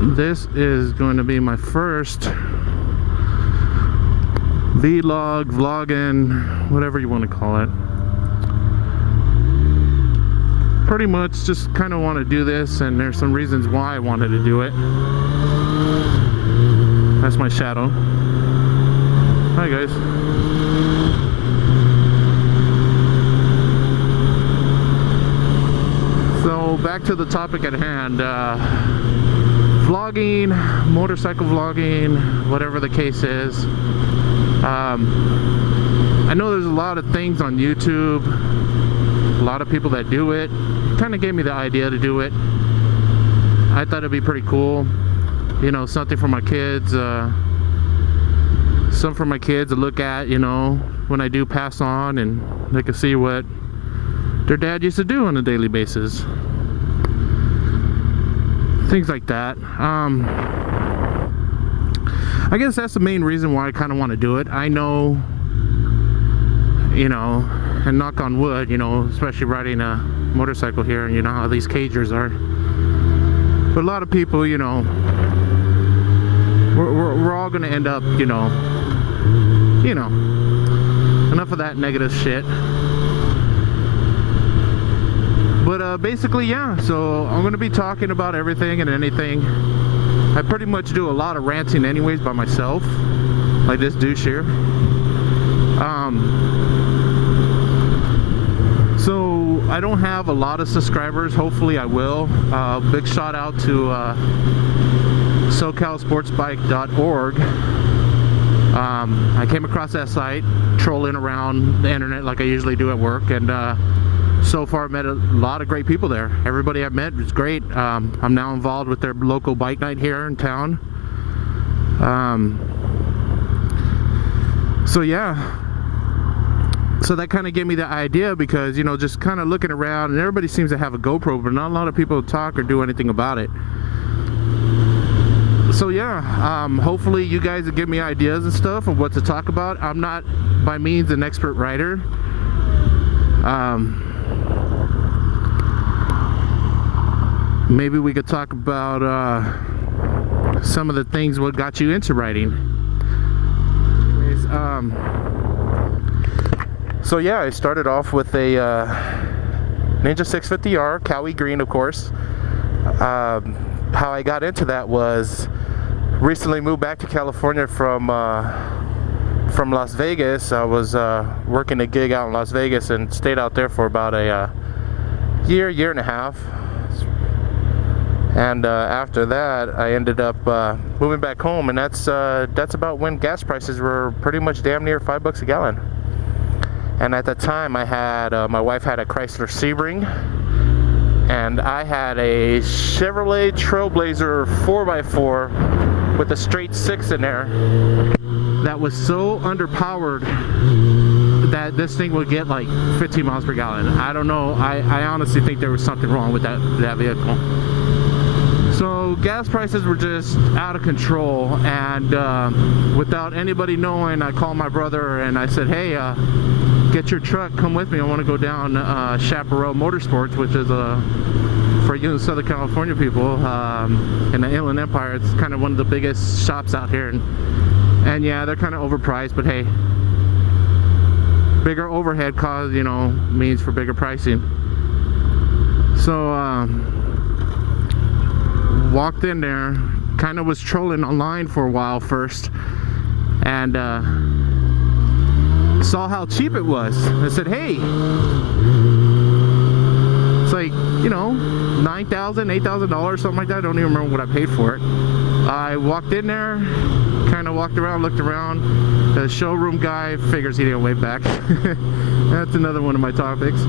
this is going to be my first vlog, vlogging, whatever you want to call it. Pretty much just kind of want to do this, and there's some reasons why I wanted to do it. That's my shadow. Hi guys. So back to the topic at hand. Vlogging, motorcycle vlogging, whatever the case is. I know there's a lot of things on YouTube, a lot of people that do it. Kind of gave me the idea to do it. I thought it'd be pretty cool, you know, something for my kids, some for my kids to look at, you know, when I do pass on, and they can see what their dad used to do on a daily basis. Things like that. I guess that's the main reason why I kind of want to do it. I know, you know, and knock on wood, you know, especially riding a motorcycle here, and you know how these cagers are. But a lot of people, you know, we're all gonna end up, you know, enough of that negative shit. But basically, yeah, so I'm gonna be talking about everything and anything. I pretty much do a lot of ranting anyways by myself, like this douche here. So I don't have a lot of subscribers. Hopefully I will. Big shout out to SoCalSportsBike.org. I came across that site trolling around the internet like I usually do at work, and so far I've met a lot of great people there. Everybody I've met is great. I'm now involved with their local bike night here in town. So yeah, so that kind of gave me the idea, because, you know, just kind of looking around, and everybody seems to have a GoPro, but not a lot of people talk or do anything about it. So yeah, hopefully you guys will give me ideas and stuff of what to talk about. I'm not by means an expert rider. Maybe we could talk about some of the things what got you into riding. Anyways, so yeah, I started off with a Ninja 650R, Cowie Green, of course. How I got into that was recently moved back to California from Las Vegas. I was working a gig out in Las Vegas and stayed out there for about a year and a half. And after that, I ended up moving back home, and that's about when gas prices were pretty much damn near $5 a gallon. And at the time, I had my wife had a Chrysler Sebring, and I had a Chevrolet Trailblazer 4x4 with a straight 6 in there that was so underpowered that this thing would get like 15 miles per gallon. I don't know. I honestly think there was something wrong with that vehicle. So gas prices were just out of control, and without anybody knowing, I called my brother and I said, hey, get your truck, come with me. I want to go down Chaparral Motorsports, which is for you Southern California people, in the Inland Empire. It's kind of one of the biggest shops out here, and yeah, they're kind of overpriced, but hey, bigger overhead cause, you know, means for bigger pricing. So walked in there, kind of was trolling online for a while first, and saw how cheap it was. I said, hey, it's like, you know, $9,000, $8,000, something like that. I don't even remember what I paid for it. I walked in there, kind of walked around, looked around. The showroom guy figures he didn't wave back. That's another one of my topics.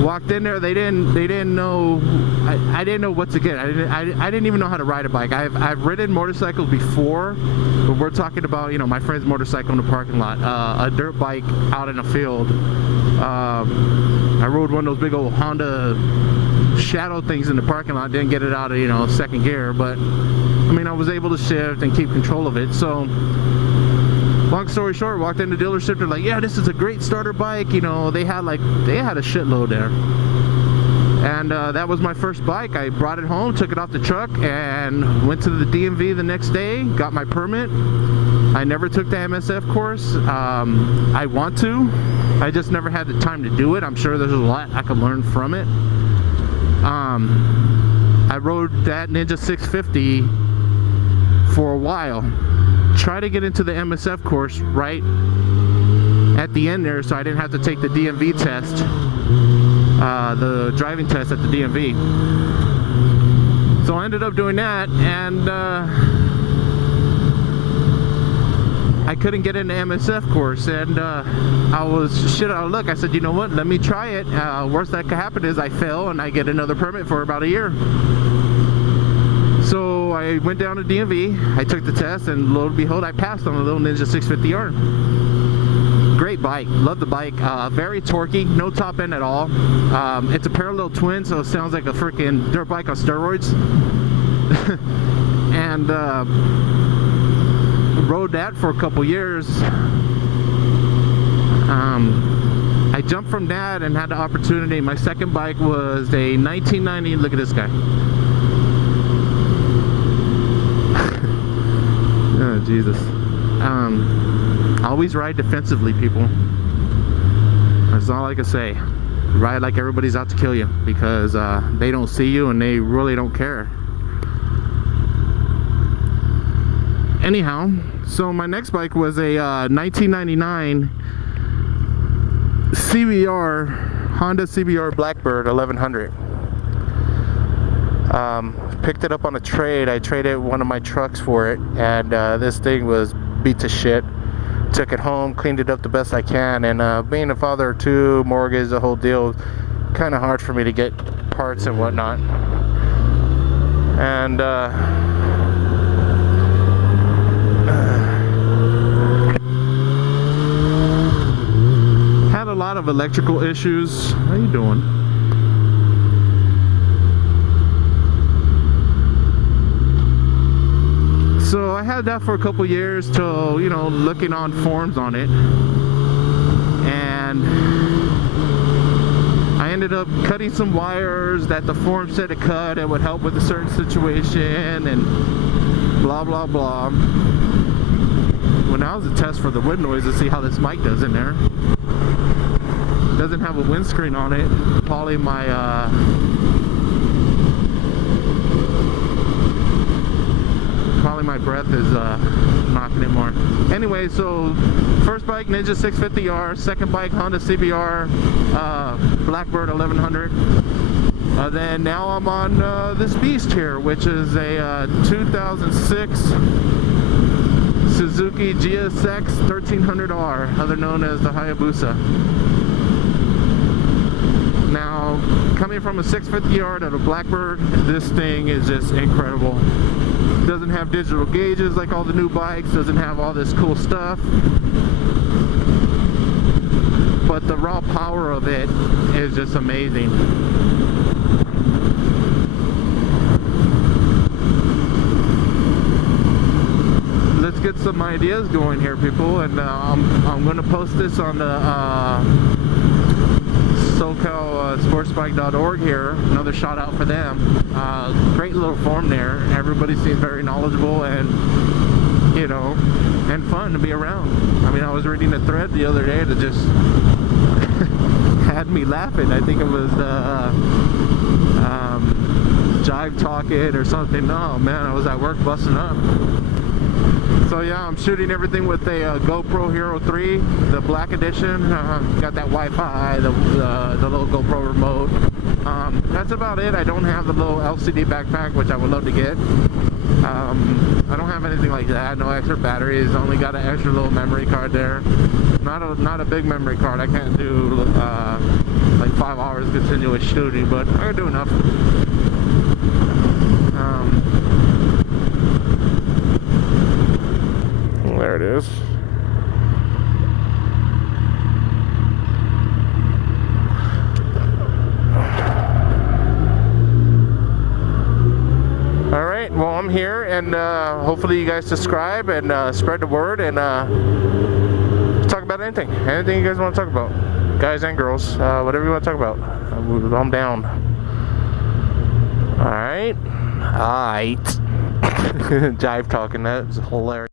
Walked in there, they didn't know, I didn't know what to get. I didn't even know how to ride a bike. I've ridden motorcycles before, but we're talking about, you know, my friend's motorcycle in the parking lot, a dirt bike out in a field. I rode one of those big old Honda Shadow things in the parking lot. Didn't get it out of, you know, second gear, but I mean, I was able to shift and keep control of it. So long story short, walked in the dealership, they're like, yeah, this is a great starter bike. You know, they had a shitload there. And that was my first bike. I brought it home, took it off the truck, and went to the DMV the next day, got my permit. I never took the MSF course. I want to. I just never had the time to do it. I'm sure there's a lot I could learn from it. I rode that Ninja 650 for a while. Try to get into the MSF course right at the end there, so I didn't have to take the DMV test, the driving test at the DMV. So I ended up doing that, and I couldn't get into MSF course, and I was shit out of luck. I said, you know what, let me try it. Worst that could happen is I fail and I get another permit for about a year. So I went down to DMV, I took the test, and lo and behold, I passed on the little Ninja 650R. Great bike, love the bike, very torquey, no top end at all. It's a parallel twin, so it sounds like a freaking dirt bike on steroids. And rode that for a couple years. I jumped from that and had the opportunity. My second bike was a 1990, look at this guy. Oh, Jesus. Always ride defensively, people. That's all I can say. Ride like everybody's out to kill you, because they don't see you and they really don't care. Anyhow, so my next bike was a 1999 CBR, Honda CBR Blackbird 1100. Picked it up on a trade. I traded one of my trucks for it, and this thing was beat to shit. Took it home, cleaned it up the best I can, and being a father of two, mortgage, the whole deal, kind of hard for me to get parts and whatnot. And had a lot of electrical issues. How you doing? So I had that for a couple years till, you know, looking on forums on it, and I ended up cutting some wires that the forum said to cut. It would help with a certain situation, and blah blah blah. Well, now is a test for the wind noise to see how this mic does in there. It doesn't have a windscreen on it. Probably my breath is knocking it more. Anyway, so first bike Ninja 650R, second bike Honda CBR Blackbird 1100. Then now I'm on this beast here, which is a 2006 Suzuki GSX 1300R, other known as the Hayabusa. Now, coming from a 650R to a Blackbird, this thing is just incredible. Doesn't have digital gauges like all the new bikes, doesn't have all this cool stuff, but the raw power of it is just amazing. Let's get some ideas going here, people, and I'm going to post this on the SoCalSportsBike.org here. Another shout out for them. Great little forum there. Everybody seems very knowledgeable and, you know, and fun to be around. I mean, I was reading a thread the other day that just had me laughing. I think it was Jive Talking or something. Oh man, I was at work busting up. So yeah, I'm shooting everything with a GoPro Hero 3, the black edition. Got that Wi-Fi, the little GoPro remote. That's about it. I don't have the little LCD backpack, which I would love to get. I don't have anything like that. No extra batteries. Only got an extra little memory card there. Not a big memory card. I can't do like 5 hours continuous shooting, but I can do enough. There it is. All right, well, I'm here, and hopefully you guys subscribe and spread the word, and talk about anything you guys want to talk about, guys and girls, whatever you want to talk about. I'm down. right? Alright. Jive talking, that was hilarious.